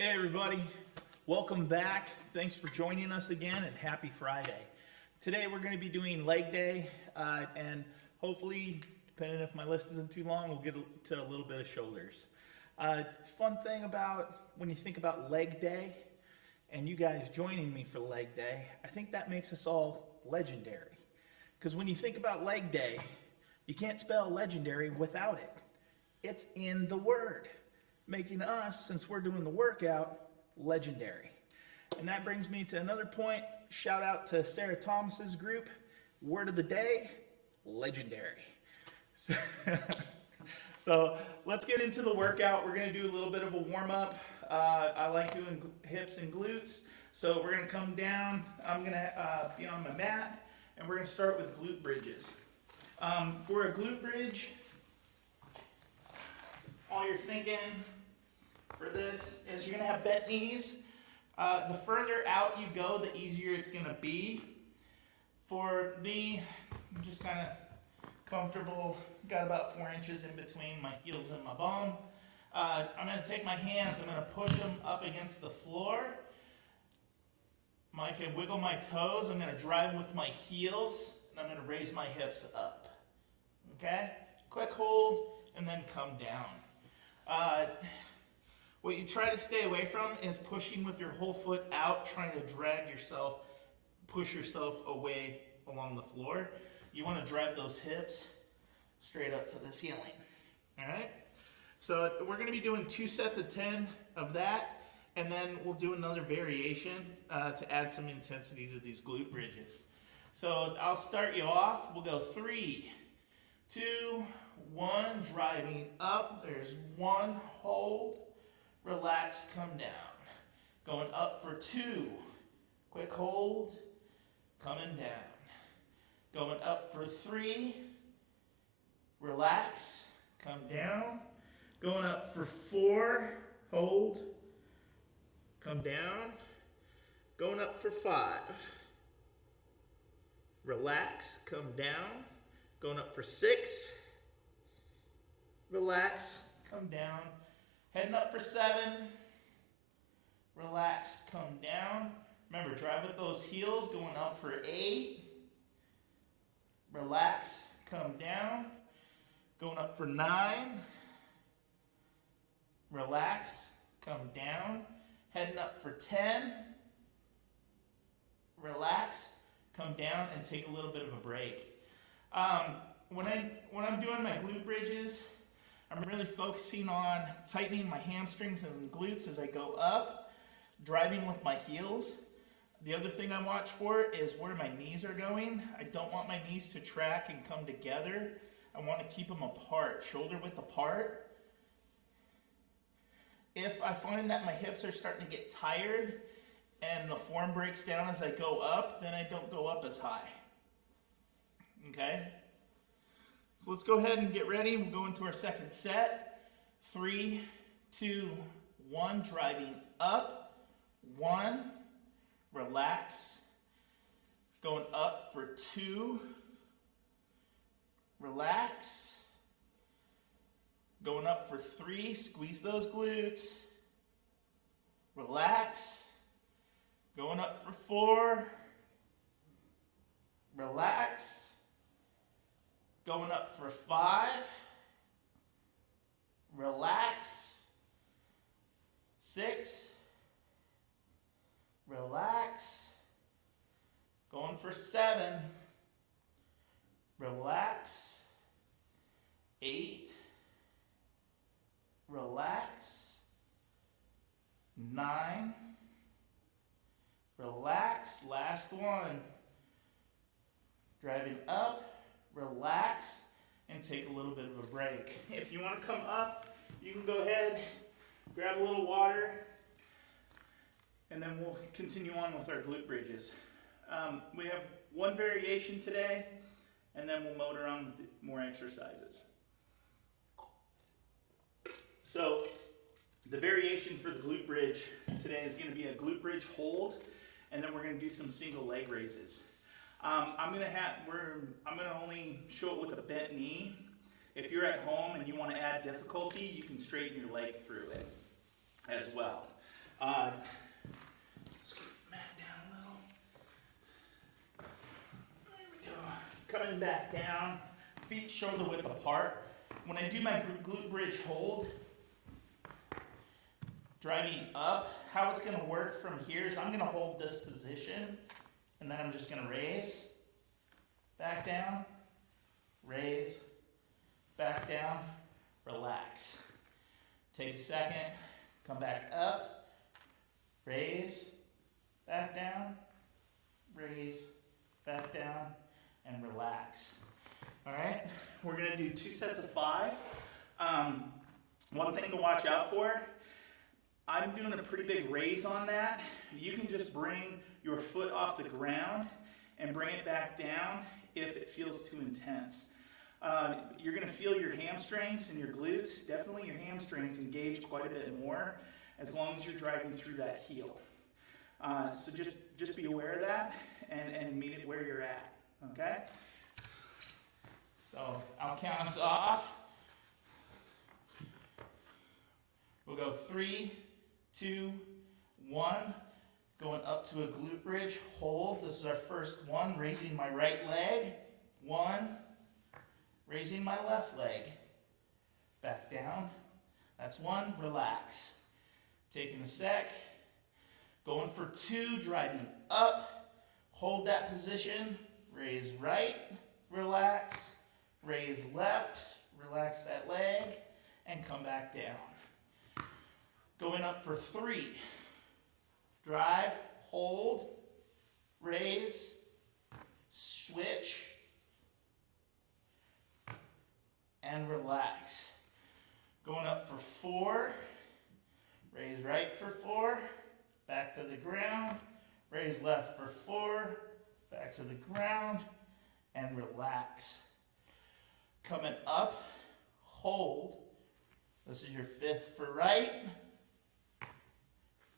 Hey everybody, welcome back. Thanks for joining us again and happy Friday. Today we're going to be doing leg day and hopefully, depending if my list isn't too long, we'll get to a little bit of shoulders. Fun thing about when you think about leg day and you guys joining me for leg day, I think that makes us all legendary. Because when you think about leg day, you can't spell legendary without it. It's in the word, making us, since we're doing the workout, legendary. And that brings me to another point. Shout out to Sarah Thomas's group. Word of the day, legendary. So let's get into the workout. We're gonna do a little bit of a warm up. I like doing hips and glutes. So we're gonna come down. I'm gonna be on my mat and we're gonna start with glute bridges. For a glute bridge, all you're thinking for this is you're gonna have bent knees. The further out you go, the easier it's gonna be. For me, I'm just kind of comfortable, got about 4 inches in between my heels and my bum. I'm gonna take my hands, I'm gonna push them up against the floor. I can wiggle my toes, I'm gonna drive with my heels, and I'm gonna raise my hips up. Okay? Quick hold, and then come down. What you try to stay away from is pushing with your whole foot out, trying to drag yourself, push yourself away along the floor. You want to drive those hips straight up to the ceiling. All right? So we're going to be doing 2 sets of 10 of that, and then we'll do another variation to add some intensity to these glute bridges. So I'll start you off. We'll go 3, 2, 1, driving up. There's 1, hold, relax, come down. Going up for 2, quick hold, coming down. Going up for 3, relax, come down. Going up for 4, hold, come down. Going up for 5, relax, come down. Going up for 6, relax, come down. Heading up for 7, relax, come down. Remember, drive with those heels. Going up for 8, relax, come down. Going up for 9, relax, come down. Heading up for 10, relax, come down, and take a little bit of a break. When I'm doing my glute bridges, I'm really focusing on tightening my hamstrings and glutes as I go up, driving with my heels. The other thing I watch for is where my knees are going. I don't want my knees to track and come together. I want to keep them apart, shoulder width apart. If I find that my hips are starting to get tired and the form breaks down as I go up, then I don't go up as high. Okay? So let's go ahead and get ready. We'll go into our second set. 3, 2, 1, driving up. 1, relax. Going up for 2, relax. Going up for 3, squeeze those glutes. Relax. Going up for 4, relax. Going up for 5, relax. 6, relax. Going for 7, relax. 8, relax. 9, relax. Last one. Driving up. Relax, and take a little bit of a break. If you want to come up, you can go ahead, grab a little water, and then we'll continue on with our glute bridges. We have one variation today, and then we'll motor on with more exercises. So the variation for the glute bridge today is going to be a glute bridge hold, and then we're going to do some single leg raises. I'm gonna only show it with a bent knee. If you're at home and you want to add difficulty, you can straighten your leg through it as well. Scoot the mat down a little. There we go. Coming back down, feet shoulder width apart. When I do my glute bridge hold, driving up, how it's gonna work from here is I'm gonna hold this position, and then I'm just gonna raise, back down, raise, back down, relax. Take a second, come back up, raise, back down, raise, back down, and relax. All right, we're gonna do 2 sets of 5. One thing to watch out for, I'm doing a pretty big raise on that. You can just bring your foot off the ground and bring it back down if it feels too intense. You're gonna feel your hamstrings and your glutes, definitely your hamstrings engage quite a bit more as long as you're driving through that heel. So just be aware of that and meet it where you're at, okay? So I'll count us off. We'll go 3, 2, 1. Going up to a glute bridge, hold. This is our first one, raising my right leg. 1, raising my left leg. Back down. That's 1, relax. Taking a sec. Going for 2, driving up. Hold that position. Raise right, relax. Raise left, relax that leg, and come back down. Going up for 3. Drive, hold, raise, switch, and relax. Going up for 4. Raise right for 4, back to the ground. Raise left for 4, back to the ground, and relax. Coming up, hold. This is your 5th for right,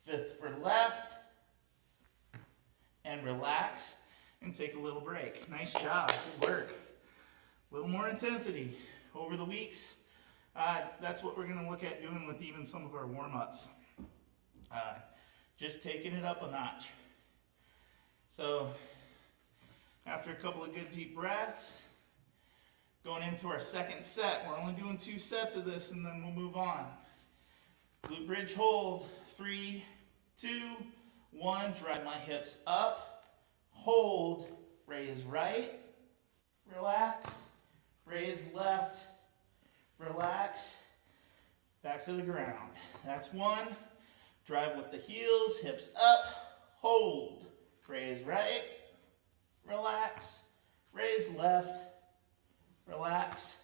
5th for left, and relax and take a little break. Nice job, good work. A little more intensity over the weeks. That's what we're gonna look at doing with even some of our warm-ups. Just taking it up a notch. So after a couple of good deep breaths, going into our second set. We're only doing 2 sets of this and then we'll move on. Glute bridge hold. 3, 2, 1. Drive my hips up. Hold. Raise right. Relax. Raise left. Relax. Back to the ground. That's 1. Drive with the heels. Hips up. Hold. Raise right. Relax. Raise left. Relax,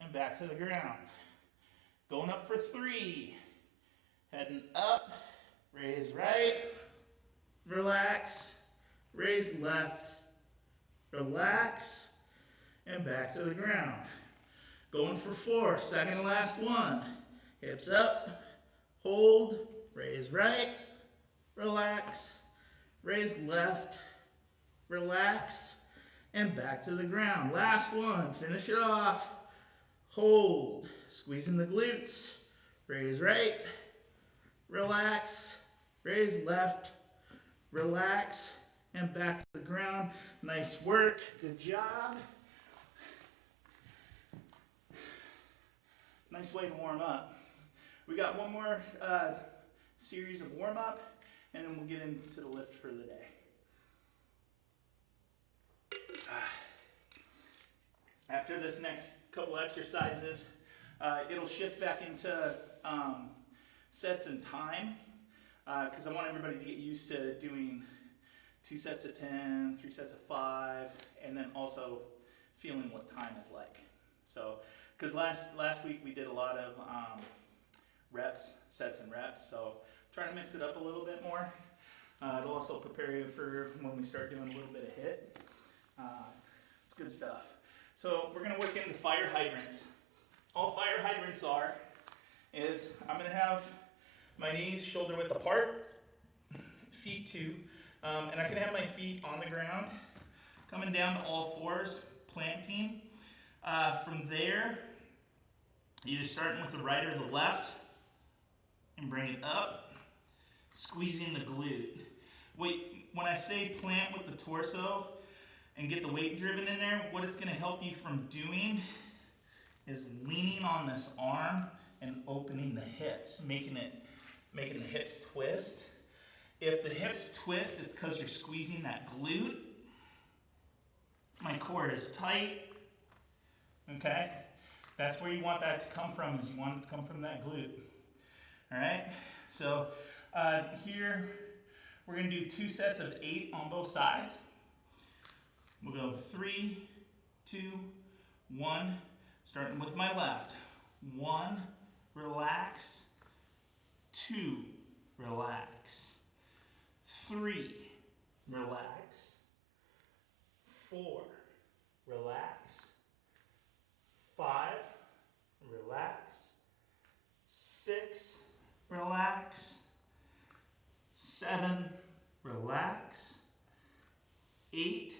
and back to the ground. Going up for 3, heading up, raise right, relax, raise left, relax, and back to the ground. Going for 4, second to last one. Hips up, hold, raise right, relax, raise left, relax, and back to the ground. Last one, finish it off. Hold, squeezing the glutes. Raise right, relax, raise left, relax, and back to the ground. Nice work, good job. Nice way to warm up. We got one more series of warm up, and then we'll get into the lift for the day. After this next couple exercises, it'll shift back into sets and time, because I want everybody to get used to doing 2 sets of 10, 3 sets of 5, and then also feeling what time is like. So, because last week we did a lot of reps, sets and reps, so trying to mix it up a little bit more. It'll also prepare you for when we start doing a little bit of HIIT. It's good stuff. So we're going to work into fire hydrants. All fire hydrants is I'm going to have my knees shoulder width apart, feet too, and I can have my feet on the ground, coming down to all 4s, planting. From there, either starting with the right or the left, and bring it up, squeezing the glute. Wait, when I say plant with the torso and get the weight driven in there, what it's gonna help you from doing is leaning on this arm and opening the hips, making the hips twist. If the hips twist, it's because you're squeezing that glute. My core is tight, okay? That's where you want that to come from, is you want it to come from that glute, all right? So here, we're gonna do 2 sets of 8 on both sides. We'll go 3, 2, 1, starting with my left. 1, relax, 2, relax, 3, relax, 4, relax, 5, relax, 6, relax, 7, relax, 8,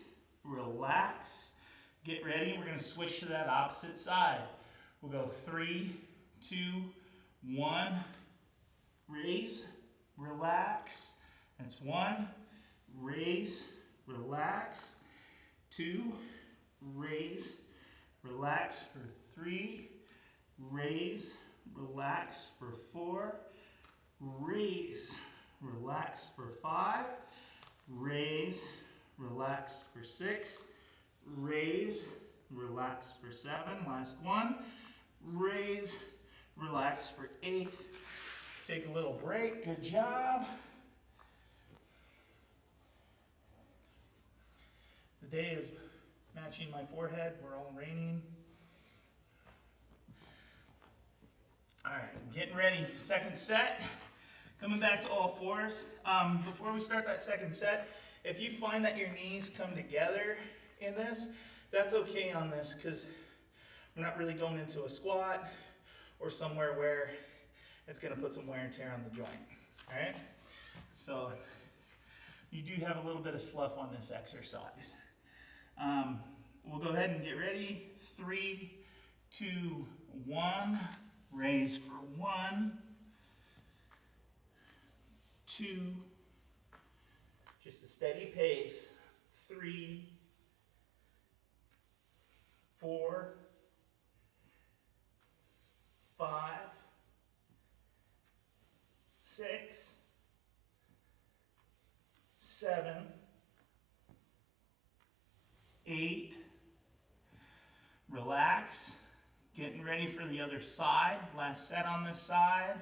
relax. Get ready, we're gonna switch to that opposite side. We'll go 3, 2, 1, raise, relax. That's 1, raise, relax. 2, raise, relax for 3, raise, relax for 4, raise, relax for 5, raise, relax for 6, raise, relax for 7, last one, raise, relax for 8, take a little break, good job. The day is matching my forehead, we're all raining. All right, getting ready, second set. Coming back to all fours. Before we start that second set, if you find that your knees come together in this, that's okay on this, because we're not really going into a squat or somewhere where it's gonna put some wear and tear on the joint, all right? So you do have a little bit of slough on this exercise. We'll go ahead and get ready. 3, 2, 1, raise for 1, 2, just a steady pace, 3, 4, 5, 6, 7, 8, relax, getting ready for the other side, last set on this side,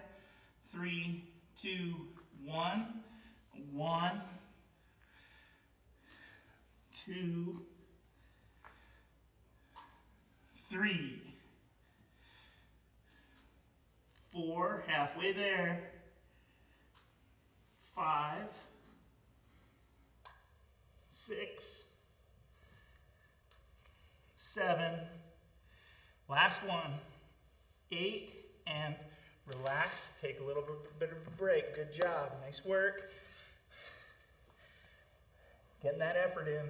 3, 2, 1, 1, 2, 3, 4, halfway there, 5, 6, 7, last one, 8, and relax, take a little bit of a break. Good job, nice work. Getting that effort in.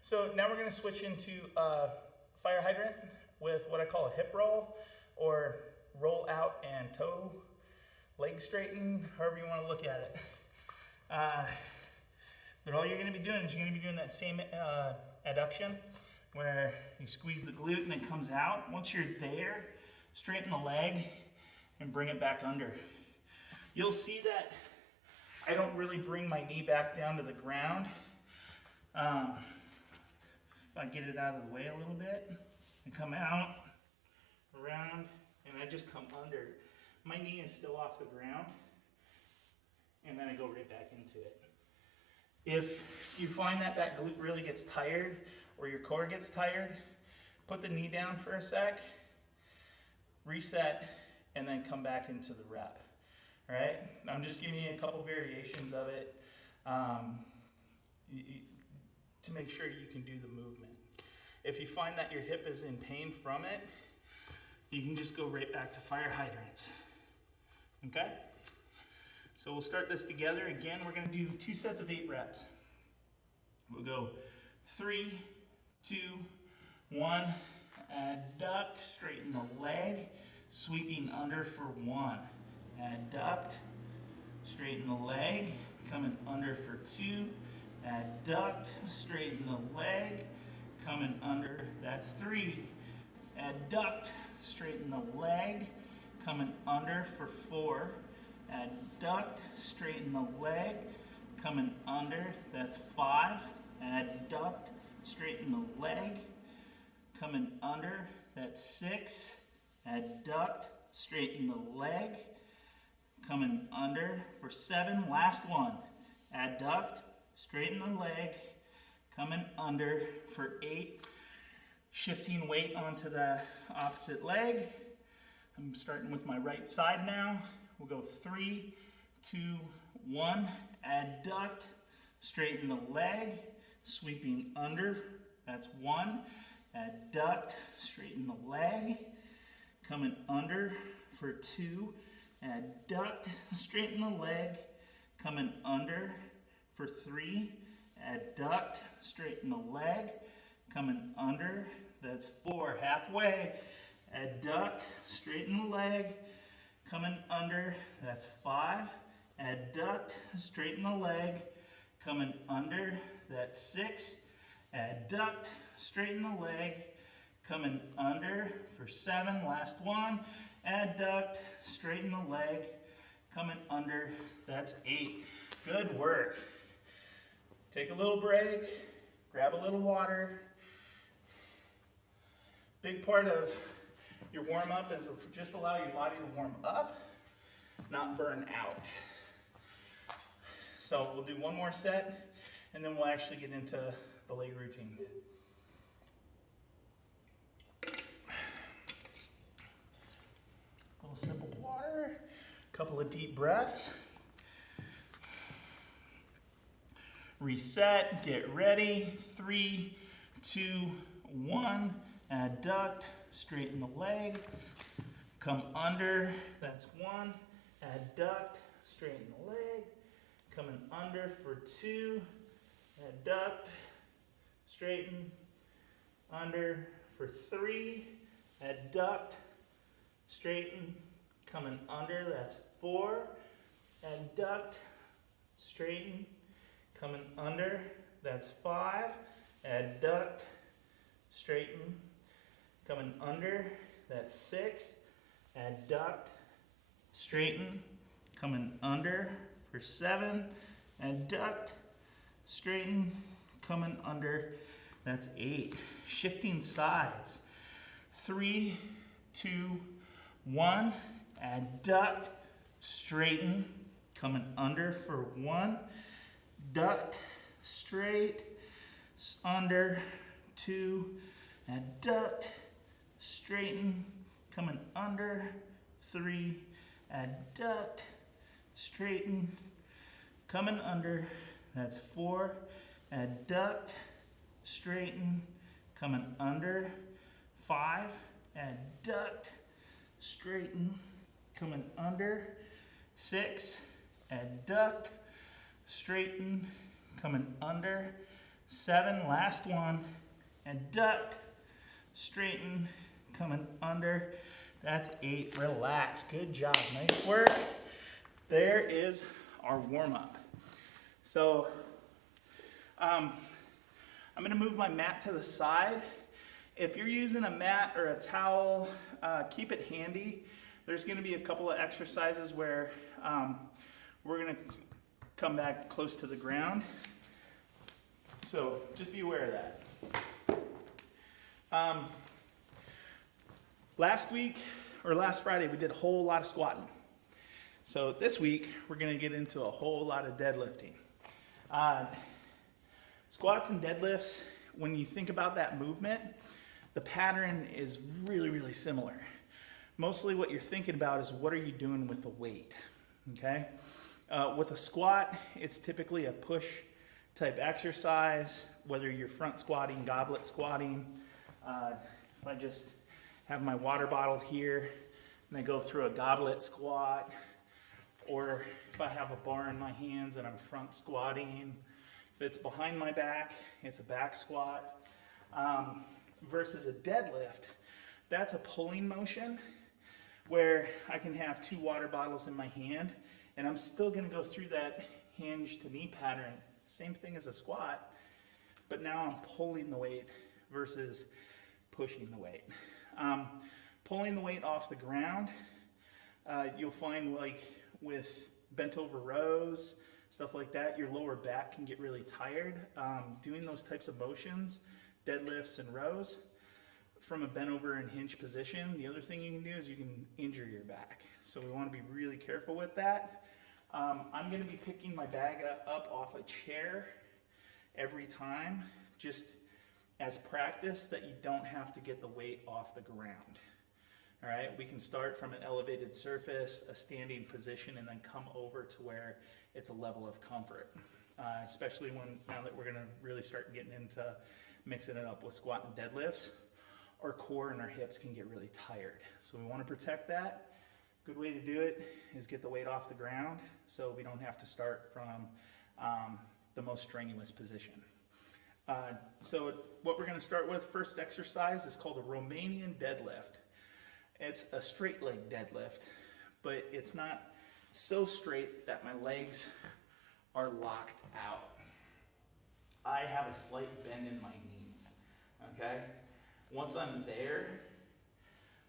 So now we're gonna switch into fire hydrant with what I call a hip roll, or roll out and toe, leg straighten, however you wanna look at it. But all you're gonna be doing is you're gonna be doing that same adduction, where you squeeze the glute and it comes out. Once you're there, straighten the leg and bring it back under. You'll see that I don't really bring my knee back down to the ground. If I get it out of the way a little bit and come out, around, and I just come under. My knee is still off the ground, and then I go right back into it. If you find that that glute really gets tired, or your core gets tired, put the knee down for a sec, reset, and then come back into the rep. All right? I'm just giving you a couple variations of it to make sure you can do the movement. If you find that your hip is in pain from it, you can just go right back to fire hydrants. Okay? So we'll start this together. Again, we're going to do 2 sets of 8 reps. We'll go 3, 2, 1, adduct, straighten the leg, sweeping under for 1. Adduct, straighten the leg, coming under for 2. Adduct, straighten the leg, coming under, that's 3. Adduct, straighten the leg, coming under for 4. Adduct, straighten the leg, coming under, that's 5. Adduct, straighten the leg, coming under, that's 6. Adduct, straighten the leg, coming under for 7. Last one. Adduct, straighten the leg, coming under for 8. Shifting weight onto the opposite leg. I'm starting with my right side now. We'll go 3, 2, 1. Adduct, straighten the leg, sweeping under, that's 1. Adduct, straighten the leg, coming under for 2. Adduct, straighten the leg, coming under for 3. Adduct, straighten the leg, coming under, that's 4. Halfway. Adduct, straighten the leg, coming under, that's 5. Adduct, straighten the leg, coming under, that's 6. Adduct, straighten the leg, coming under for 7. Last one. Adduct, straighten the leg, coming under, that's 8. Good work. Take a little break, grab a little water. Big part of your warm-up is just allow your body to warm up, not burn out. So we'll do one more set, and then we'll actually get into the leg routine. A little sip of water, a couple of deep breaths. Reset, get ready. 3, 2, 1. Adduct, straighten the leg, come under, that's 1. Adduct, straighten the leg, coming under for 2. Adduct, straighten, under for 3. Adduct, straighten, coming under, that's 4. Adduct, straighten, coming under, that's 5. Adduct, straighten, coming under, that's 6. Adduct, straighten, coming under for 7. Adduct, straighten, coming under, that's 8. Shifting sides. 3, 2, 1. Adduct, straighten, coming under for 1. Duct, straight, under, 2. Adduct, straighten, coming under, 3. Adduct, straighten, coming under, that's 4. Adduct, straighten, coming under, 5. Adduct, straighten, coming under, 6. Adduct, straighten, coming under, 7. Last one. Adduct, straighten, coming under, that's 8. Relax. Good job. Nice work. There is our warm-up. So I'm going to move my mat to the side. If you're using a mat or a towel, keep it handy. There's going to be a couple of exercises where we're going to come back close to the ground. So just be aware of that. Last Friday, we did a whole lot of squatting. So this week, we're going to get into a whole lot of deadlifting. Squats and deadlifts, when you think about that movement, the pattern is really, really similar. Mostly what you're thinking about is what are you doing with the weight, okay? With a squat, it's typically a push type exercise, whether you're front squatting, goblet squatting. If I just have my water bottle here and I go through a goblet squat, or if I have a bar in my hands and I'm front squatting, if it's behind my back, it's a back squat. Versus a deadlift, that's a pulling motion where I can have 2 water bottles in my hand, and I'm still gonna go through that hinge to knee pattern. Same thing as a squat, but now I'm pulling the weight versus pushing the weight. Pulling the weight off the ground, you'll find like with bent over rows, stuff like that, your lower back can get really tired. Doing those types of motions, deadlifts and rows, from a bent over and hinge position, the other thing you can do is you can injure your back. So we want to be really careful with that. I'm going to be picking my bag up off a chair every time, just as practice that you don't have to get the weight off the ground. All right, we can start from an elevated surface, a standing position, and then come over to where it's a level of comfort. Especially now that we're gonna really start getting into mixing it up with squat and deadlifts, our core and our hips can get really tired. So we wanna protect that. Good way to do it is get the weight off the ground so we don't have to start from the most strenuous position. So what we're gonna start with, first exercise is called a Romanian deadlift. It's a straight leg deadlift, but it's not so straight that my legs are locked out. I have a slight bend in my knees, okay? Once I'm there,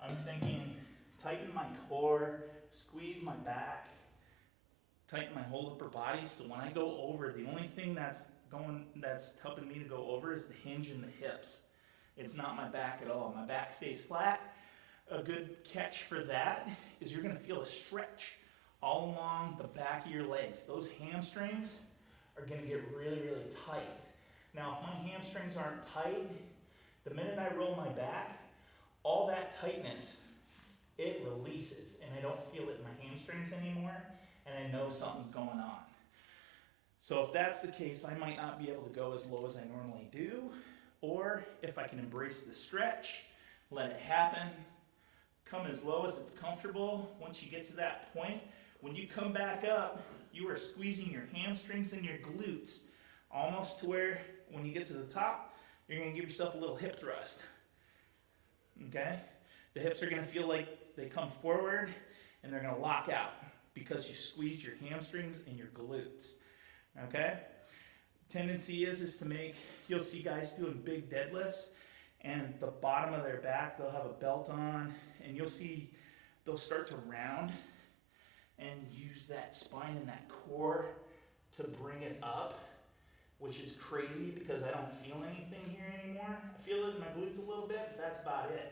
I'm thinking tighten my core, squeeze my back, tighten my whole upper body, so when I go over, the only thing that's helping me to go over is the hinge in the hips. It's not my back at all. My back stays flat. A good catch for that is you're gonna feel a stretch all along the back of your legs. Those hamstrings are gonna get really, really tight. Now, if my hamstrings aren't tight, the minute I roll my back, all that tightness, it releases, and I don't feel it in my hamstrings anymore, and I know something's going on. So if that's the case, I might not be able to go as low as I normally do, or if I can embrace the stretch, let it happen, come as low as it's comfortable. Once you get to that point, when you come back up, you are squeezing your hamstrings and your glutes almost to where when you get to the top, you're gonna give yourself a little hip thrust, okay? The hips are gonna feel like they come forward and they're gonna lock out because you squeeze your hamstrings and your glutes, okay? Tendency is to make, you'll see guys doing big deadlifts and the bottom of their back, they'll have a belt on, and you'll see they'll start to round and use that spine and that core to bring it up, which is crazy because I don't feel anything here anymore. I feel it in my glutes a little bit, but that's about it.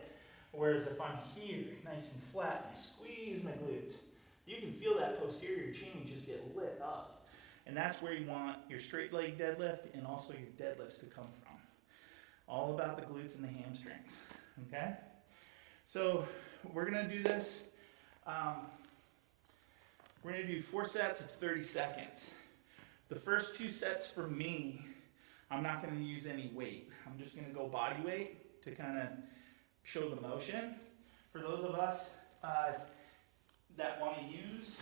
Whereas if I'm here, nice and flat, and I squeeze my glutes, you can feel that posterior chain just get lit up. And that's where you want your straight leg deadlift and also your deadlifts to come from. All about the glutes and the hamstrings, okay? So we're gonna do this. We're gonna do 4 sets of 30 seconds. The first 2 sets for me, I'm not gonna use any weight. I'm just gonna go body weight to kind of show the motion. For those of us that wanna use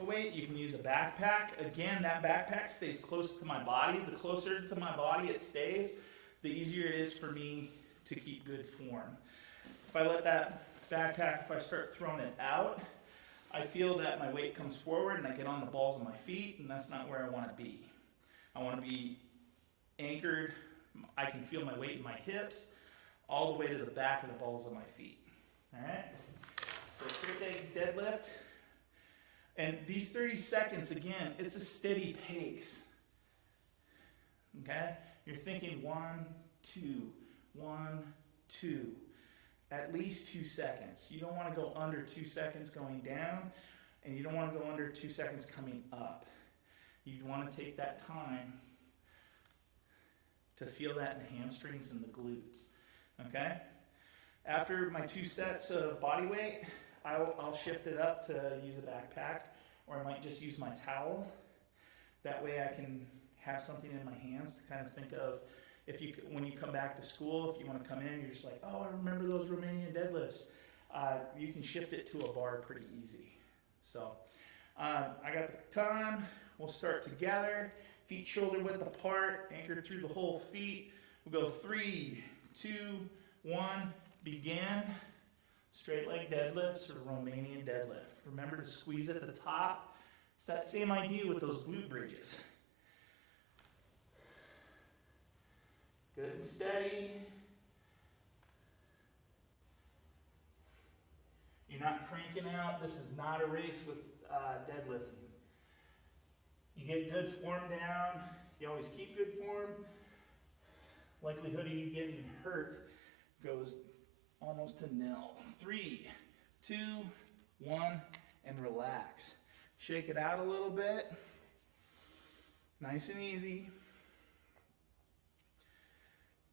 a weight, you can use a backpack. Again, that backpack stays close to my body. The closer to my body it stays, the easier it is for me to keep good form. If I let that backpack, if I start throwing it out, I feel that my weight comes forward and I get on the balls of my feet, and that's not where I want to be. I want to be anchored. I can feel my weight in my hips all the way to the back of the balls of my feet. All right? So straight leg deadlift. And these 30 seconds, again, it's a steady pace. Okay? You're thinking 1, 2, 1, 2. At least 2 seconds. You don't want to go under 2 seconds going down, and you don't want to go under 2 seconds coming up. You want to take that time to feel that in the hamstrings and the glutes. Okay? After my 2 sets of body weight, I'll shift it up to use a backpack, or I might just use my towel. That way I can have something in my hands to kind of think of when you come back to school, if you want to come in, you're just like, oh, I remember those Romanian deadlifts. You can shift it to a bar pretty easy. So I got the time. We'll start together. Feet shoulder width apart, anchored through the whole feet. We'll go 3, 2, 1, begin. straight leg deadlifts or Romanian deadlift. Remember to squeeze at the top. It's that same idea with those glute bridges. Good and steady. You're not cranking out. This is not a race with deadlifting. You get good form down. You always keep good form. Likelihood of you getting hurt goes almost to nil. 3, 2, 1, and relax. Shake it out a little bit. Nice and easy.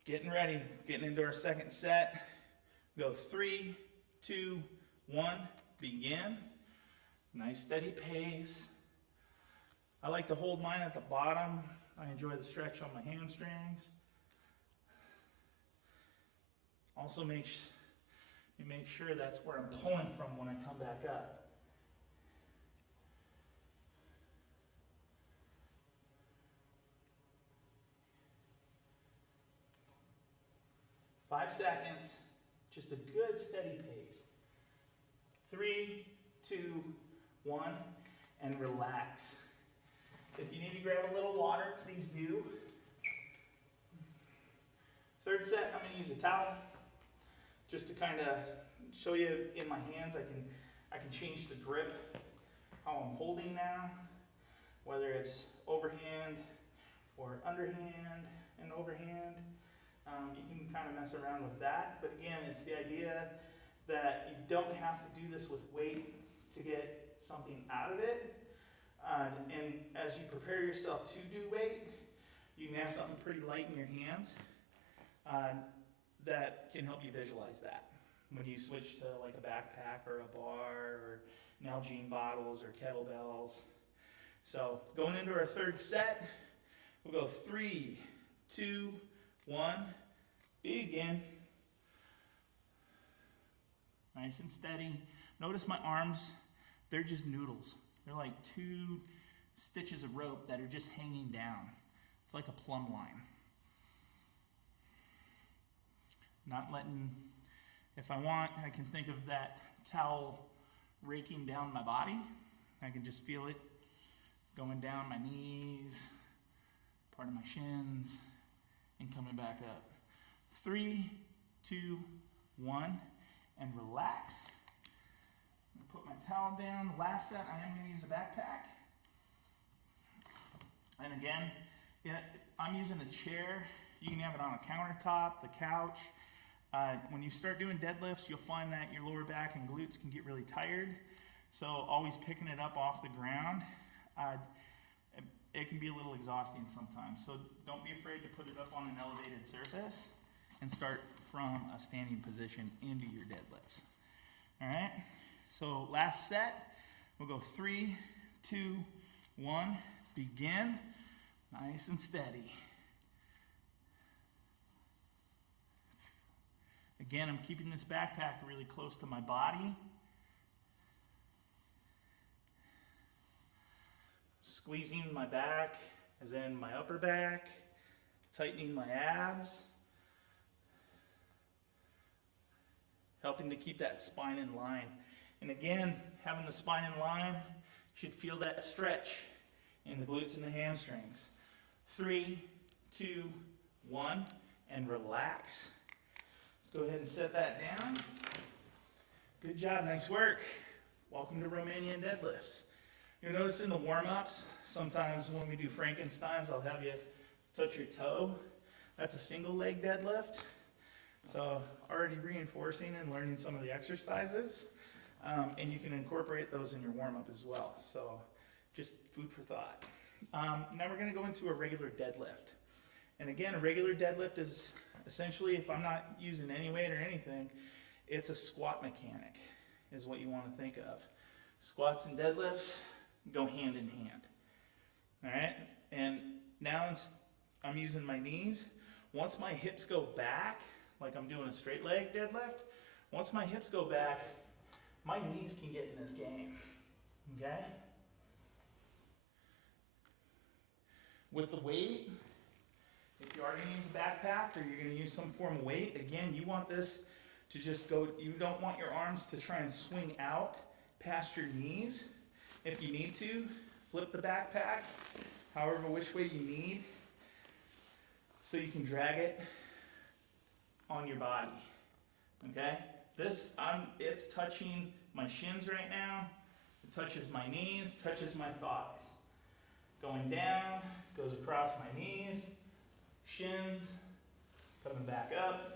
Getting ready, getting into our second set. Go 3, 2, 1, begin. Nice steady pace. I like to hold mine at the bottom. I enjoy the stretch on my hamstrings. Also make sure that's where I'm pulling from when I come back up. Five seconds, just a good steady pace. 3, 2, 1, and relax. If you need to grab a little water, please do. Third set, I'm going to use a towel just to kind of show you in my hands. I can change the grip, how I'm holding now, whether it's overhand or underhand and overhand. You can kind of mess around with that, but again, it's the idea that you don't have to do this with weight to get something out of it. And as you prepare yourself to do weight, you can have something pretty light in your hands that can help you visualize that. When you switch to like a backpack or a bar or Nalgene bottles or kettlebells. So going into our third set, we'll go 3, 2, 1, begin. Nice and steady. Notice my arms, they're just noodles. They're like 2 stitches of rope that are just hanging down. It's like a plumb line. Not letting, if I want, I can think of that towel raking down my body. I can just feel it going down my knees, part of my shins, and coming back up. 3, 2, 1, and relax. Put my towel down. Last set, I am going to use a backpack. And again, I'm using a chair. You can have it on a countertop, the couch. When you start doing deadlifts, you'll find that your lower back and glutes can get really tired. So always picking it up off the ground, it can be a little exhausting sometimes. So don't be afraid to put it up on an elevated surface and start from a standing position into your deadlifts. All right, so last set, we'll go 3, 2, 1, begin. Nice and steady. Again, I'm keeping this backpack really close to my body. Squeezing my back, as in my upper back, tightening my abs, helping to keep that spine in line. And again, having the spine in line, you should feel that stretch in the glutes and the hamstrings. 3, 2, 1, and relax. Let's go ahead and set that down. Good job, nice work. Welcome to Romanian deadlifts. You'll notice in the warm-ups, sometimes when we do Frankensteins, I'll have you touch your toe. That's a single leg deadlift. So already reinforcing and learning some of the exercises. And you can incorporate those in your warm-up as well. So just food for thought. Now we're going to go into a regular deadlift. And again, a regular deadlift is essentially, if I'm not using any weight or anything, it's a squat mechanic is what you want to think of. Squats and deadlifts go hand in hand. All right, and now I'm using my knees. Once my hips go back, like I'm doing a straight leg deadlift, once my hips go back, my knees can get in this game, okay? With the weight, if you are going to use a backpack or you're going to use some form of weight, again, you want this to just go, you don't want your arms to try and swing out past your knees. If you need to, flip the backpack, however which way you need, so you can drag it on your body, okay? It's touching my shins right now. It touches my knees, touches my thighs. Going down, goes across my knees, shins, coming back up.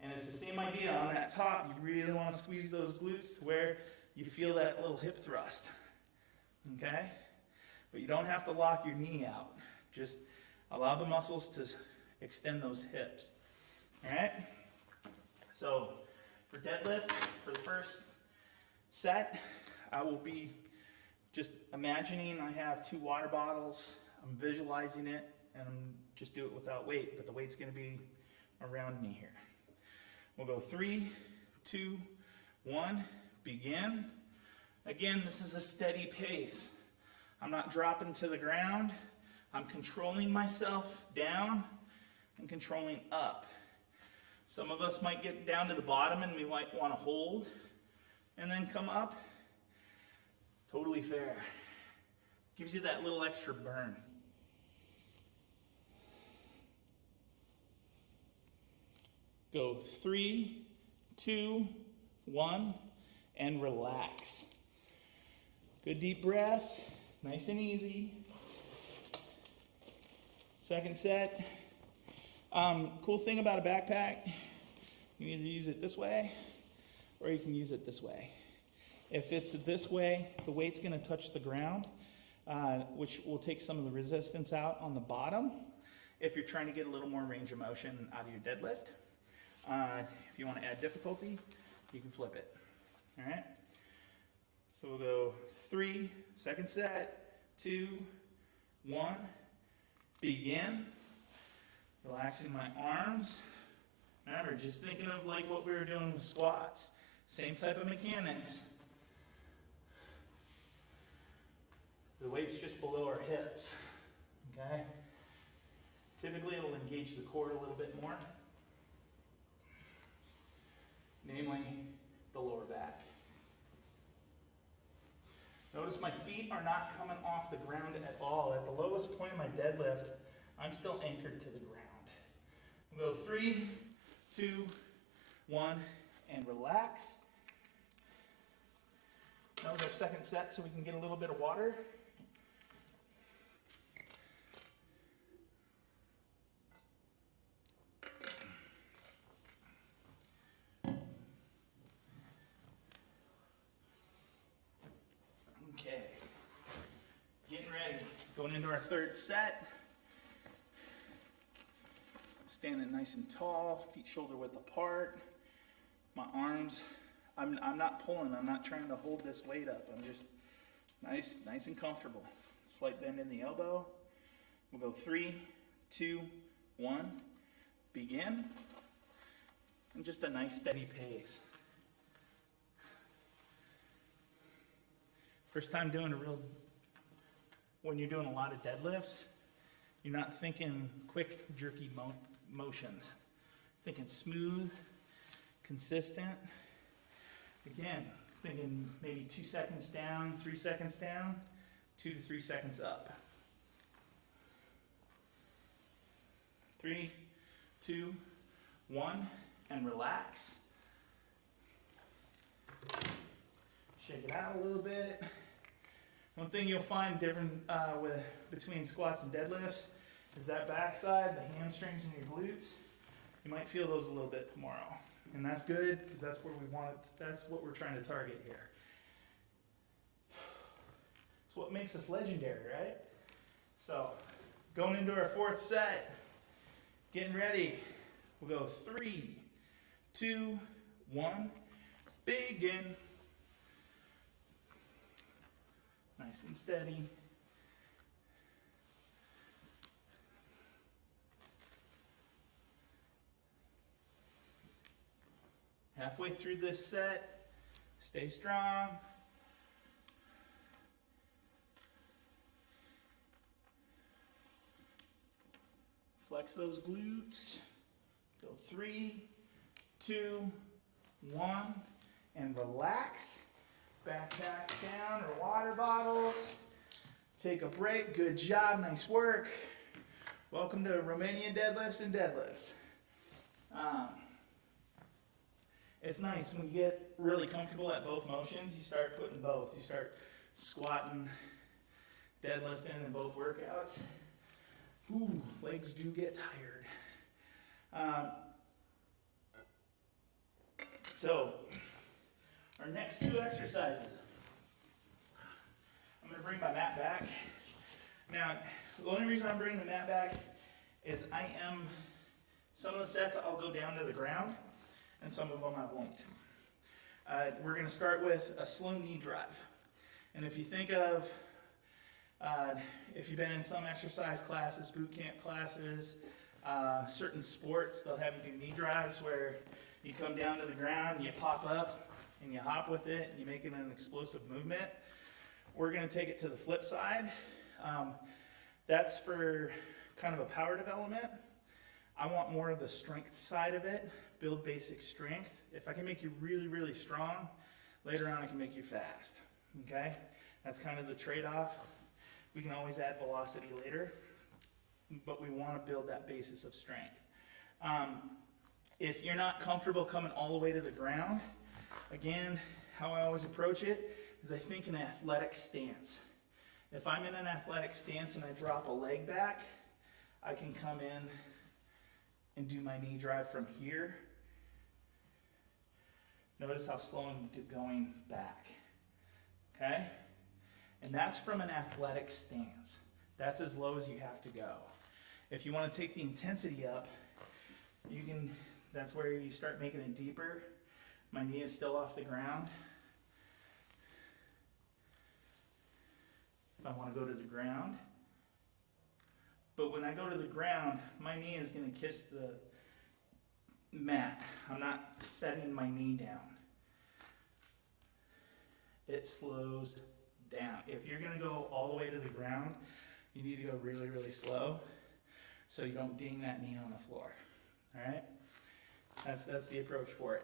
And it's the same idea on that top. You really want to squeeze those glutes to where you feel that little hip thrust, okay? But you don't have to lock your knee out. Just allow the muscles to extend those hips, all right? So for deadlift, for the first set, I will be just imagining I have 2 water bottles. I'm visualizing it, and just do it without weight, but the weight's gonna be around me here. We'll go 3, 2, 1, begin. Again, this is a steady pace. I'm not dropping to the ground. I'm controlling myself down and controlling up. Some of us might get down to the bottom and we might want to hold and then come up. Totally fair. Gives you that little extra burn. Go 3, 2, 1, and relax. Good deep breath, nice and easy. Second set. Cool thing about a backpack, you can either use it this way or you can use it this way. If it's this way, the weight's gonna touch the ground, which will take some of the resistance out on the bottom if you're trying to get a little more range of motion out of your deadlift. If you want to add difficulty, you can flip it. All right? So we'll go 3, second set, 2, 1, begin. Relaxing my arms. Remember, just thinking of like what we were doing with squats. Same type of mechanics. The weight's just below our hips. Okay? Typically, it'll engage the core a little bit more. Namely, the lower back. Notice my feet are not coming off the ground at all. At the lowest point of my deadlift, I'm still anchored to the ground. We'll go 3, 2, 1, and relax. That was our second set, so we can get a little bit of water. Okay, getting ready. Going into our third set. Standing nice and tall, feet shoulder width apart. My arms, I'm not pulling, I'm not trying to hold this weight up. I'm just nice and comfortable. Slight bend in the elbow. We'll go 3, 2, 1, begin. And just a nice steady pace. First time doing when you're doing a lot of deadlifts, you're not thinking quick, jerky motions. Thinking smooth, consistent. Again, thinking maybe 2 seconds down, 3 seconds down, 2 to 3 seconds up. 3, 2, 1, and relax. Shake it out a little bit. One thing you'll find different between squats and deadlifts is that backside, the hamstrings and your glutes, you might feel those a little bit tomorrow. And that's good, because that's where we want it, that's what we're trying to target here. It's what makes us legendary, right? So, going into our fourth set, getting ready. We'll go 3, 2, 1, begin. Nice and steady. Halfway through this set, stay strong. Flex those glutes. Go 3, 2, 1, and relax. Backpacks down or water bottles. Take a break. Good job. Nice work. Welcome to Romanian deadlifts and deadlifts. It's nice when you get really comfortable at both motions, you start putting both. You start squatting, deadlifting in both workouts. Ooh, legs do get tired. So, our next 2 exercises. I'm going to bring my mat back. Now, the only reason I'm bringing the mat back is some of the sets I'll go down to the ground, and some of them I won't. We're going to start with a slow knee drive. And if you think of, if you've been in some exercise classes, boot camp classes, certain sports, they'll have you do knee drives where you come down to the ground, you pop up, and you hop with it, and you make it an explosive movement. We're going to take it to the flip side. That's for kind of a power development. I want more of the strength side of it, build basic strength. If I can make you really, really strong, later on I can make you fast, okay? That's kind of the trade-off. We can always add velocity later, but we want to build that basis of strength. If you're not comfortable coming all the way to the ground, again, how I always approach it is I think an athletic stance. If I'm in an athletic stance and I drop a leg back, I can come in and do my knee drive from here. Notice how slow I'm going back, okay? And that's from an athletic stance. That's as low as you have to go. If you want to take the intensity up, you can, that's where you start making it deeper. My knee is still off the ground. If I want to go to the ground. But when I go to the ground, my knee is going to kiss the mat. I'm not setting my knee down. It slows down. If you're going to go all the way to the ground, you need to go really, really slow so you don't ding that knee on the floor. All right? That's the approach for it.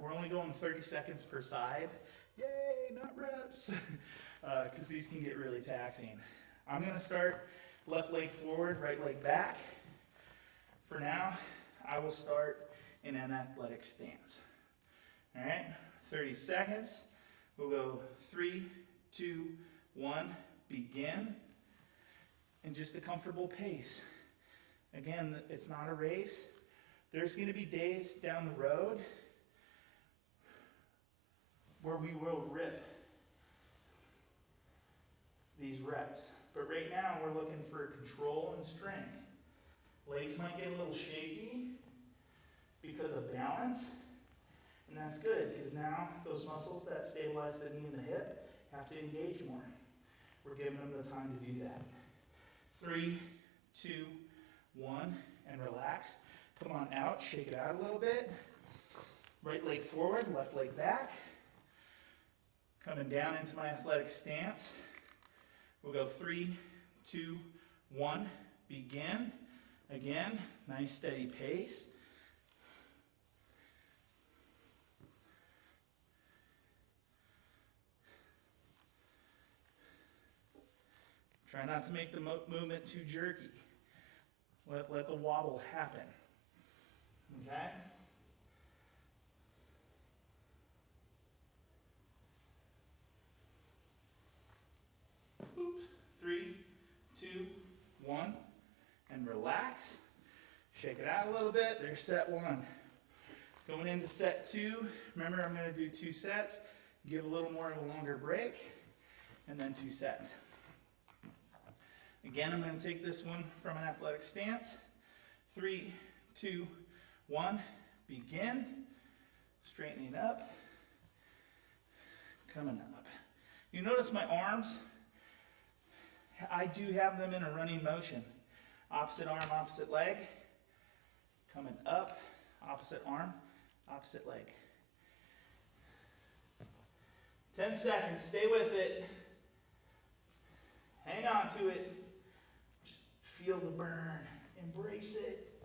We're only going 30 seconds per side. Yay, not reps. Because these can get really taxing. I'm going to start left leg forward, right leg back. For now, I will start in an athletic stance. All right, 30 seconds. We'll go 3, 2, 1, begin. And just a comfortable pace. Again, it's not a race. There's going to be days down the road where we will rip these reps. But right now, we're looking for control and strength. Legs might get a little shaky because of balance, and that's good, because now those muscles that stabilize the knee and the hip have to engage more. We're giving them the time to do that. 3, 2, 1, and relax. Come on out, shake it out a little bit. Right leg forward, left leg back. Coming down into my athletic stance. We'll go 3, 2, 1, begin. Again, nice steady pace. Try not to make the movement too jerky. Let the wobble happen. Okay? Oops. 3, 2, 1, and relax. Shake it out a little bit. There's set 1. Going into set 2, remember I'm going to do 2 sets. Give a little more of a longer break, and then 2 sets. Again, I'm going to take this one from an athletic stance. 3, 2, 1, begin. Straightening up. Coming up. You notice my arms? I do have them in a running motion. Opposite arm, opposite leg. Coming up, opposite arm, opposite leg. 10 seconds, stay with it. Hang on to it. Just feel the burn, embrace it.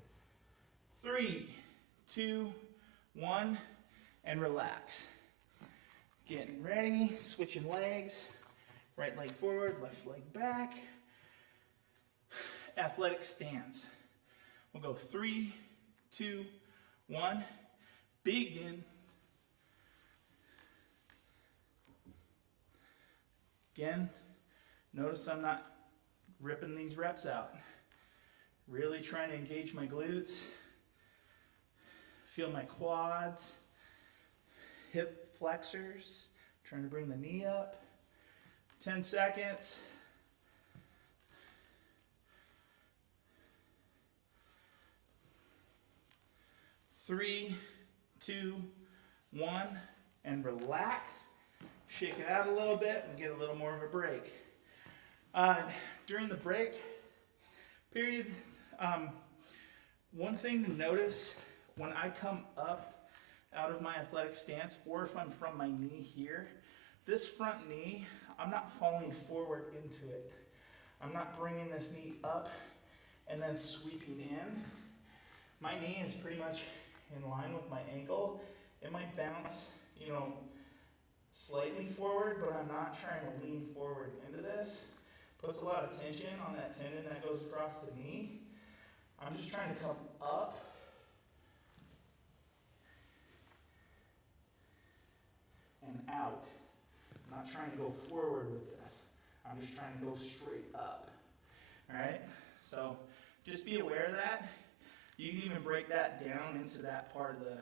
3, 2, 1, and relax. Getting ready, switching legs, right leg forward, left leg back. Athletic stance. We'll go 3, 2, 1, begin. Again, notice I'm not ripping these reps out. Really trying to engage my glutes, feel my quads, hip flexors, trying to bring the knee up. 10 seconds. Three, 2, 1, and relax. Shake it out a little bit and get a little more of a break. During the break period, one thing to notice when I come up out of my athletic stance, or if I'm from my knee here, this front knee, I'm not falling forward into it. I'm not bringing this knee up and then sweeping in. My knee is pretty much in line with my ankle. It might bounce, slightly forward, but I'm not trying to lean forward into this. Puts a lot of tension on that tendon that goes across the knee. I'm just trying to come up and out. I'm not trying to go forward with this. I'm just trying to go straight up. All right? So just be aware of that. You can even break that down into that part of the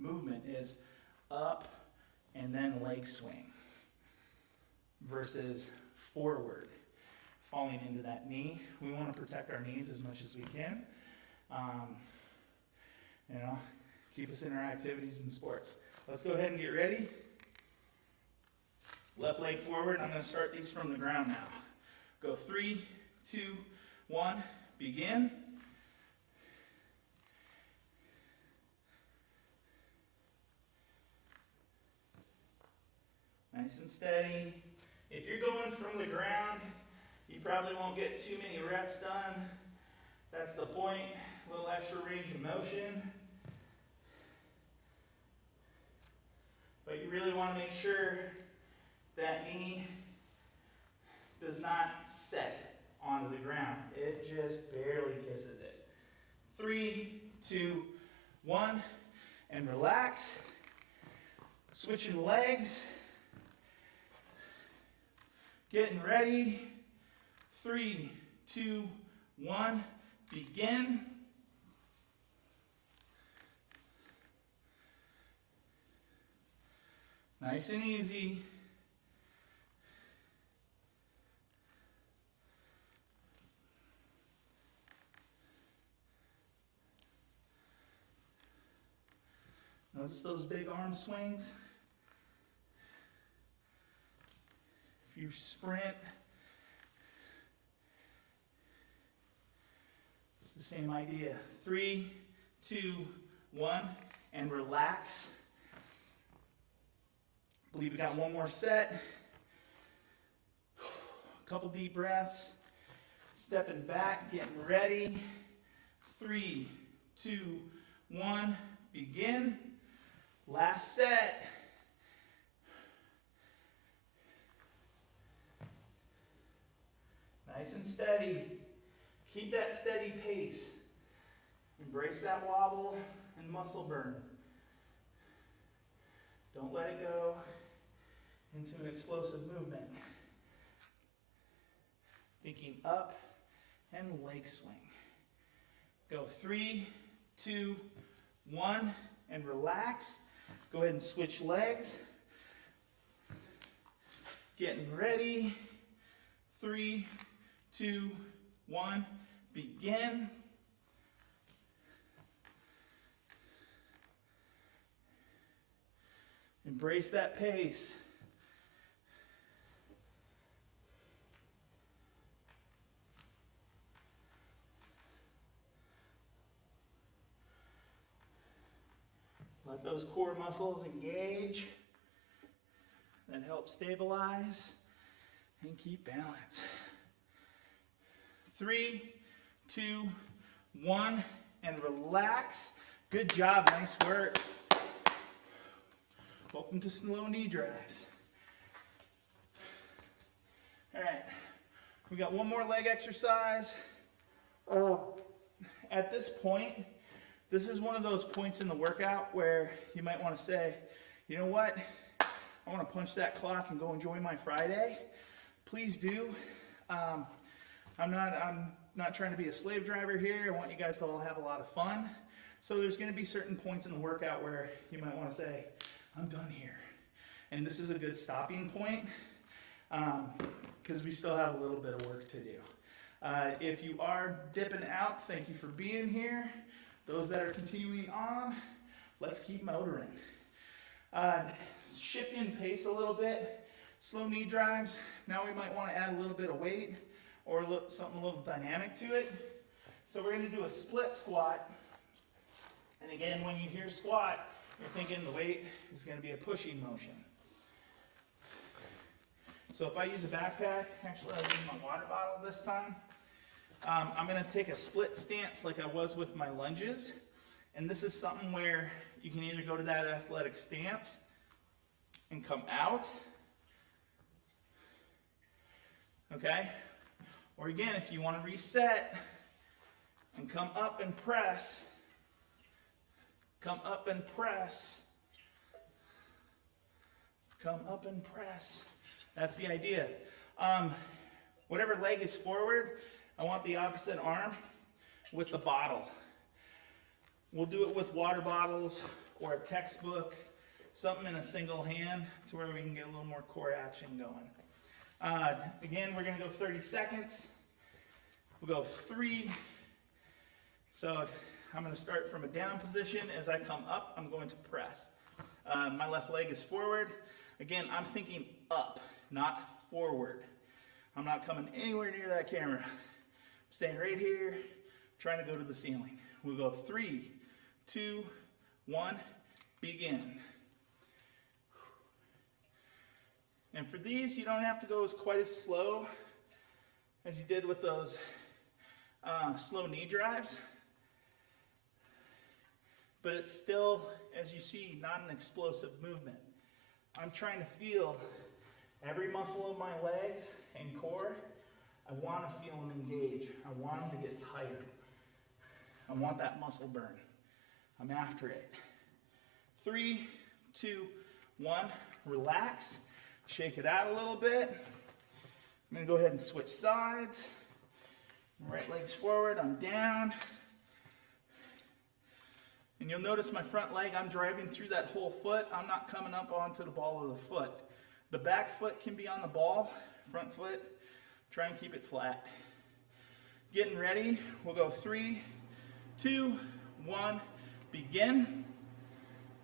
movement is up and then leg swing versus forward, falling into that knee. We want to protect our knees as much as we can. Keep us in our activities and sports. Let's go ahead and get ready. Left leg forward. I'm going to start these from the ground now. Go 3, 2, 1, begin. Nice and steady. If you're going from the ground, you probably won't get too many reps done. That's the point. A little extra range of motion. But you really want to make sure that knee does not set onto the ground. It just barely kisses it. 3, 2, 1, and relax. Switching legs. Getting ready. 3, 2, 1, begin. Nice and easy. Notice those big arm swings. If you sprint, it's the same idea. 3, 2, 1, and relax. I believe we got one more set. A couple deep breaths. Stepping back, getting ready. 3, 2, 1, begin. Last set. Nice and steady. Keep that steady pace. Embrace that wobble and muscle burn. Don't let it go into an explosive movement. Thinking up and leg swing. Go 3, 2, 1, and relax. Go ahead and switch legs. Getting ready. 3, 2, 1, begin. Embrace that pace. Let those core muscles engage. That helps stabilize and keep balance. 3, 2, 1, and relax. Good job, nice work. Welcome to slow knee drives. All right, we got one more leg exercise. At this point, this is one of those points in the workout where you might want to say, you know what, I want to punch that clock and go enjoy my Friday. Please do. I'm not trying to be a slave driver here. I want you guys to all have a lot of fun. So there's going to be certain points in the workout where you might want to say, I'm done here. And this is a good stopping point because we still have a little bit of work to do. If you are dipping out, thank you for being here. Those that are continuing on, let's keep motoring. Shifting pace a little bit, slow knee drives. Now we might want to add a little bit of weight or something a little dynamic to it. So we're going to do a split squat. And again, when you hear squat, you're thinking the weight is going to be a pushing motion. So if I use a backpack, actually I'll use my water bottle this time. I'm going to take a split stance like I was with my lunges. And this is something where you can either go to that athletic stance and come out. Okay? Or again, if you want to reset and come up and press, come up and press, come up and press. That's the idea. Whatever leg is forward, I want the opposite arm with the bottle. We'll do it with water bottles or a textbook, something in a single hand to where we can get a little more core action going. Again, we're going to go 30 seconds. We'll go 3. So I'm going to start from a down position. As I come up, I'm going to press. My left leg is forward. Again, I'm thinking up, not forward. I'm not coming anywhere near that camera. I'm staying right here, trying to go to the ceiling. We'll go 3, 2, 1, begin. And for these, you don't have to go quite as slow as you did with those slow knee drives. But it's still, as you see, not an explosive movement. I'm trying to feel every muscle of my legs and core. I want to feel them engage. I want them to get tired. I want that muscle burn. I'm after it. 3, 2, 1, relax. Shake it out a little bit. I'm going to go ahead and switch sides. Right leg's forward, I'm down. And you'll notice my front leg, I'm driving through that whole foot. I'm not coming up onto the ball of the foot. The back foot can be on the ball, front foot, try and keep it flat. Getting ready, we'll go 3, 2, 1, begin.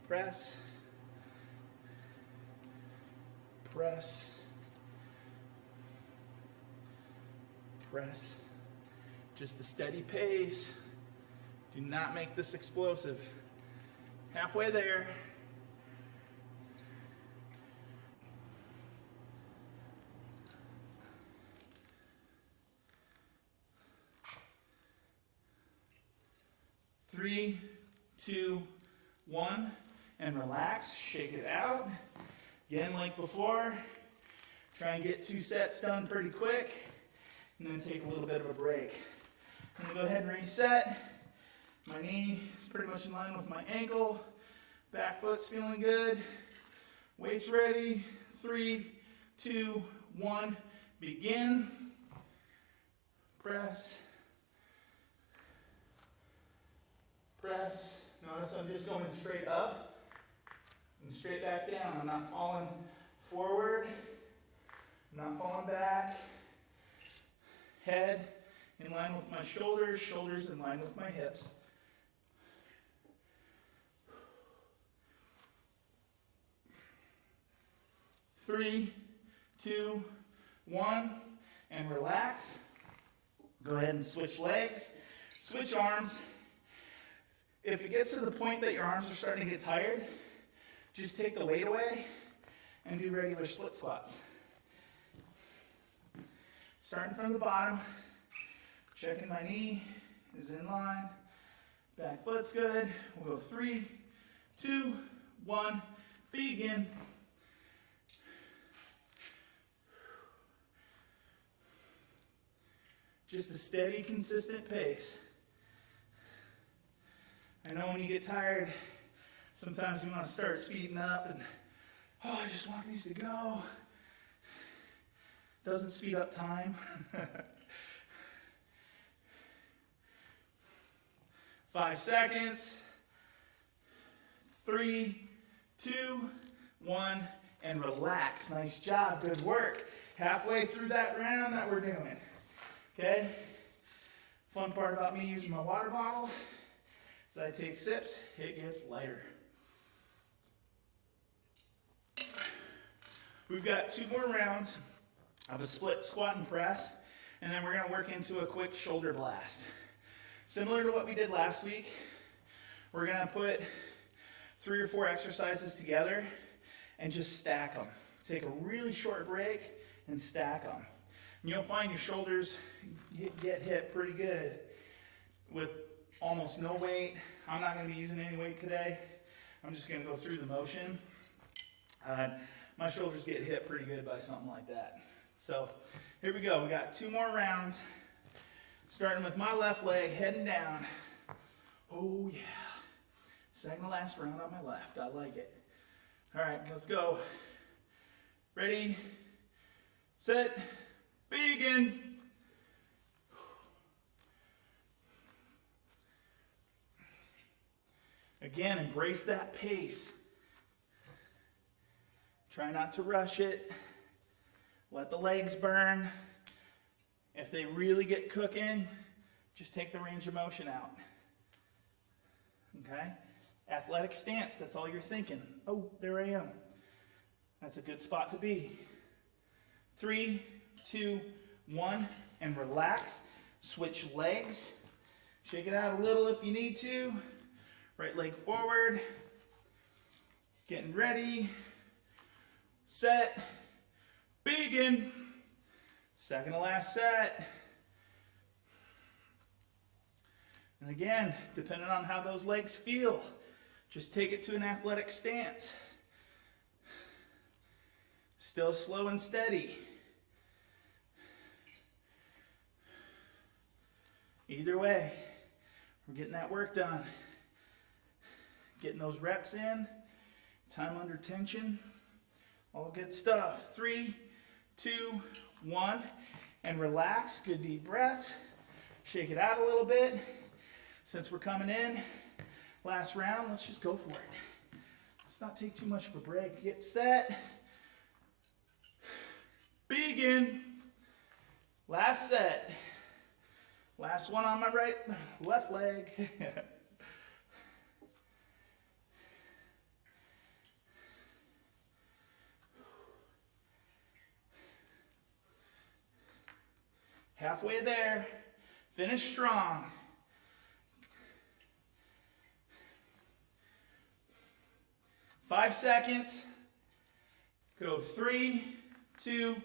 Press. Press. Press. Just a steady pace. Do not make this explosive. Halfway there. Three, 2, 1, and relax. Shake it out. Again, like before, try and get 2 sets done pretty quick, and then take a little bit of a break. I'm going to go ahead and reset. My knee is pretty much in line with my ankle. Back foot's feeling good. Weights ready. 3, 2, 1, begin. Press. Press. Notice I'm just going straight up and straight back down. I'm not falling forward. I'm not falling back. Head in line with my shoulders, shoulders in line with my hips. Three, 2, 1, and relax. Go ahead and switch legs, switch arms. If it gets to the point that your arms are starting to get tired, just take the weight away and do regular split squats. Starting from the bottom, checking my knee is in line, back foot's good. We'll go 3, 2, 1, begin. Just a steady, consistent pace. I know when you get tired, sometimes you want to start speeding up and, oh, I just want these to go. Doesn't speed up time. 5 seconds. 3, 2, 1, and relax. Nice job, good work. Halfway through that round that we're doing. Okay? Fun part about me using my water bottle is I take sips, it gets lighter. We've got 2 more rounds of a split squat and press, and then we're going to work into a quick shoulder blast. Similar to what we did last week, we're going to put 3 or 4 exercises together and just stack them. Take a really short break and stack them. And you'll find your shoulders get hit pretty good with almost no weight. I'm not going to be using any weight today. I'm just going to go through the motion. My shoulders get hit pretty good by something like that. So here we go. We got 2 more rounds. Starting with my left leg, heading down. Oh yeah. Second to last round on my left. I like it. All right, let's go. Ready, set, begin. Again, embrace that pace. Try not to rush it. Let the legs burn. If they really get cooking, just take the range of motion out. Okay? Athletic stance, that's all you're thinking. Oh, there I am. That's a good spot to be. 3, 2, 1, and relax. Switch legs. Shake it out a little if you need to. Right leg forward. Getting ready. Set. Begin. Second to last set. And again, depending on how those legs feel, just take it to an athletic stance. Still slow and steady. Either way, we're getting that work done. Getting those reps in, time under tension, all good stuff. 3, 2, 1, and relax. Good deep breath. Shake it out a little bit. Since we're coming in, last round, let's just go for it. Let's not take too much of a break. Get set. Begin. Last set. Last one on my left leg. Halfway there. Finish strong. Five seconds. Go 3, 2,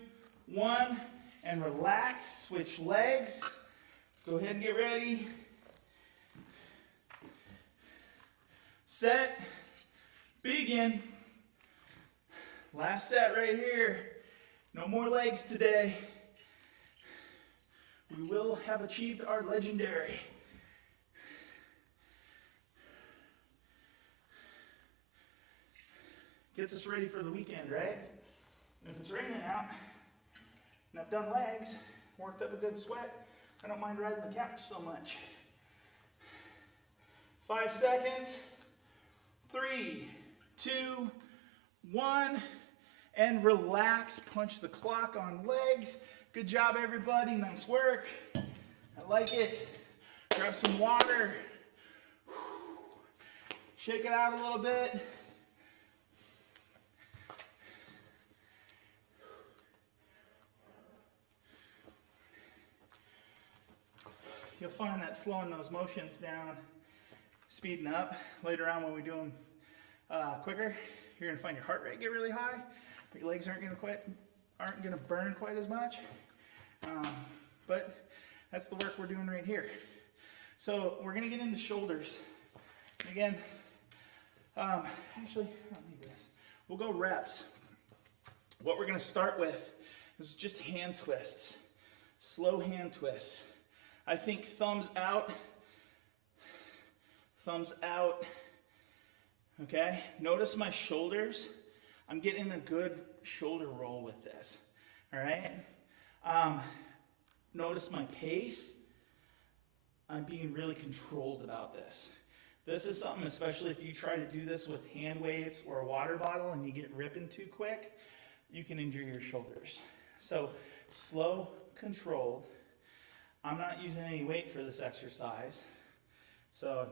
1, and relax. Switch legs. Let's go ahead and get ready. Set. Begin. Last set right here. No more legs today. We will have achieved our legendary. Gets us ready for the weekend, right? And if it's raining out, and I've done legs, worked up a good sweat, I don't mind riding the couch so much. 5 seconds. 3, 2, 1, and relax. Punch the clock on legs. Good job, everybody. Nice work. I like it. Grab some water. Shake it out a little bit. You'll find that slowing those motions down, speeding up later on when we do them quicker, you're going to find your heart rate get really high, but your legs aren't going to burn quite as much. But that's the work we're doing right here. So we're going to get into shoulders. And again, actually, I don't need this. We'll go reps. What we're gonna start with is just hand twists. Slow hand twists. I think thumbs out, okay? Notice my shoulders. I'm getting a good shoulder roll with this, all right? Notice my pace. I'm being really controlled about this. This is something, especially if you try to do this with hand weights or a water bottle and you get ripping too quick, you can injure your shoulders. So slow, controlled. I'm not using any weight for this exercise. So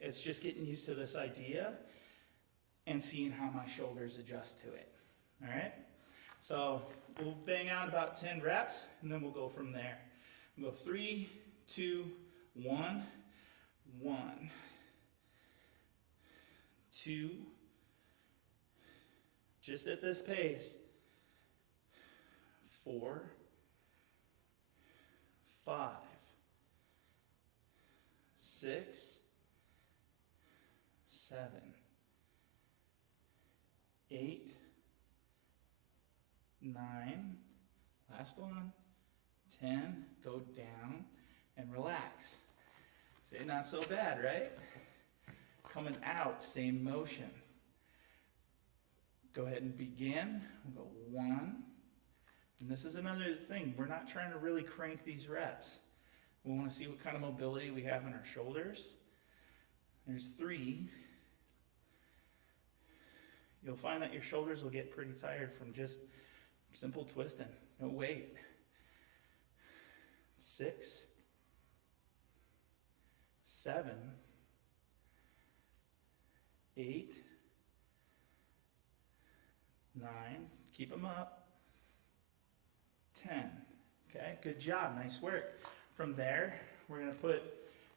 it's just getting used to this idea and seeing how my shoulders adjust to it. All right? So we'll bang out about 10 reps and then we'll go from there. We'll go 3, 2, 1, 1, 2, just at this pace, 4, 5, 6, 7, 8, 9, last one, 10, go down and relax. See, not so bad, right? Coming out, same motion. Go ahead and begin. We'll go 1. And this is another thing. We're not trying to really crank these reps. We want to see what kind of mobility we have in our shoulders. There's 3. You'll find that your shoulders will get pretty tired from just simple twisting. No weight. 6, 7, 8, 9, keep them up, 10. Okay, good job, nice work. From there, we're going to put,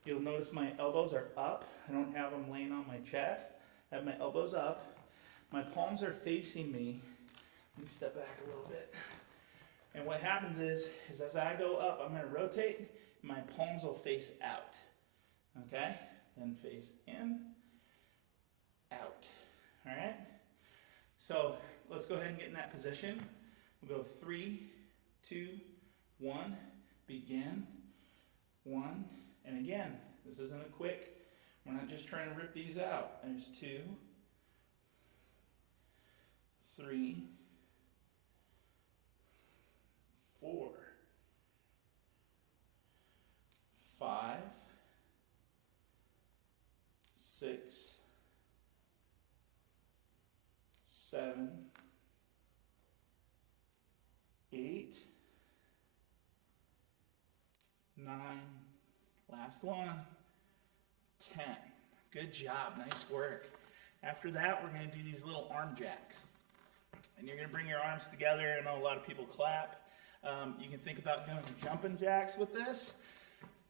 you'll notice my elbows are up. I don't have them laying on my chest. I have my elbows up. My palms are facing me. Let me step back a little bit. And what happens is as I go up, I'm going to rotate, and my palms will face out. Okay? Then face in, out. All right? So let's go ahead and get in that position. We'll go 3, 2, 1, begin, 1, and again, this isn't a quick, we're not just trying to rip these out. There's 2, 3, 4, 5, 6, 7, 8, 9, last one, 10. Good job, nice work. After that, we're going to do these little arm jacks. And you're going to bring your arms together. I know a lot of people clap. You can think about doing jumping jacks with this,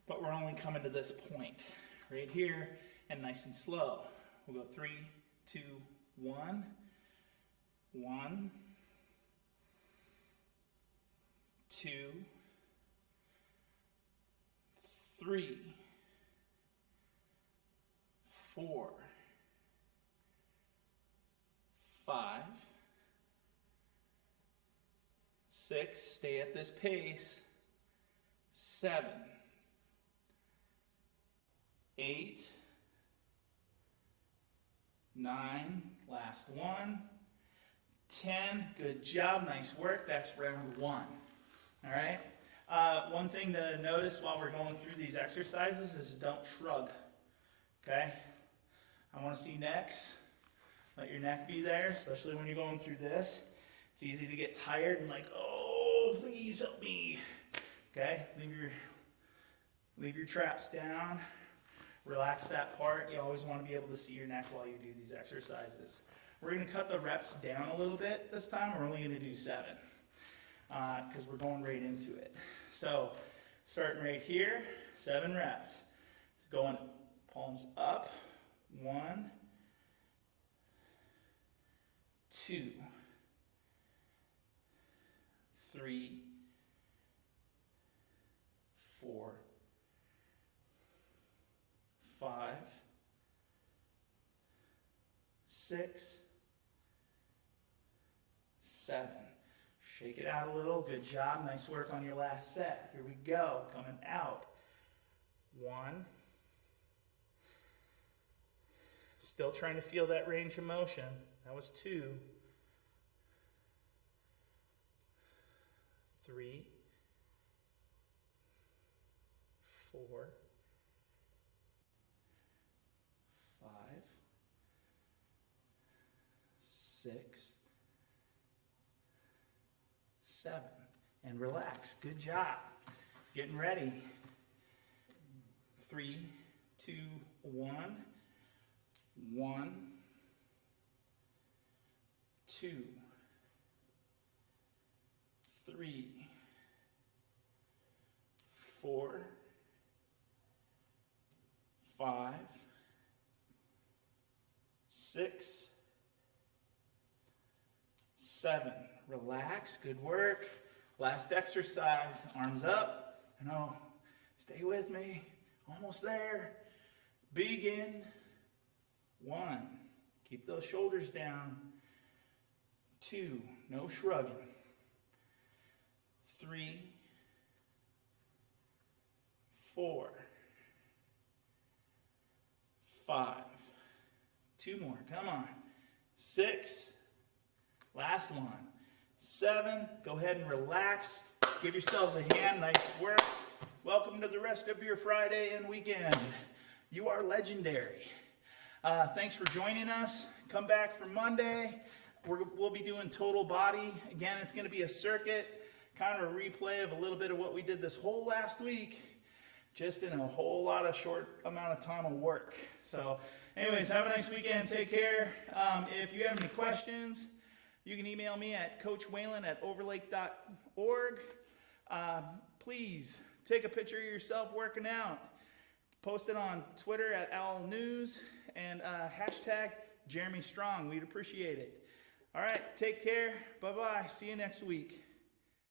but we're only coming to this point right here and nice and slow. We'll go 3, 2, 1, 1, 2, 3, 4, 5, 6, stay at this pace, 7, 8, 9, last one, 10, good job, nice work, that's round 1, all right? One thing to notice while we're going through these exercises is don't shrug, okay? I want to see necks. Let your neck be there, especially when you're going through this. It's easy to get tired and like, oh, please help me. Okay, leave your traps down. Relax that part. You always want to be able to see your neck while you do these exercises. We're going to cut the reps down a little bit this time. We're only going to do 7 because we're going right into it. So starting right here, 7 reps. Going palms up, 1, 2, 3, 4, 5, 6, 7. Shake it out a little. Good job. Nice work on your last set. Here we go. Coming out. 1. Still trying to feel that range of motion. That was 2. 3. 4. 5. 6. 7. And relax. Good job. Getting ready. 3, 2, 1. 1, 2, 3, 4, 5, 6, 7. Relax. Good work. Last exercise. Arms up. No. Stay with me. Almost there. Begin. 1. Keep those shoulders down. 2. No shrugging. 3. 4. 5. 2 more. Come on. 6. Last one. 7. Go ahead and relax. Give yourselves a hand. Nice work. Welcome to the rest of your Friday and weekend. You are legendary. Thanks for joining us. Come back for Monday. We'll be doing total body. Again, it's going to be a circuit, kind of a replay of a little bit of what we did this whole last week, just in a whole lot of short amount of time of work. So anyways, have a nice weekend. Take care. If you have any questions, you can email me at coachwhalen@overlake.org. Please take a picture of yourself working out. Post it on Twitter at Owl News and hashtag Jeremy Strong. We'd appreciate it. All right, take care. Bye-bye. See you next week.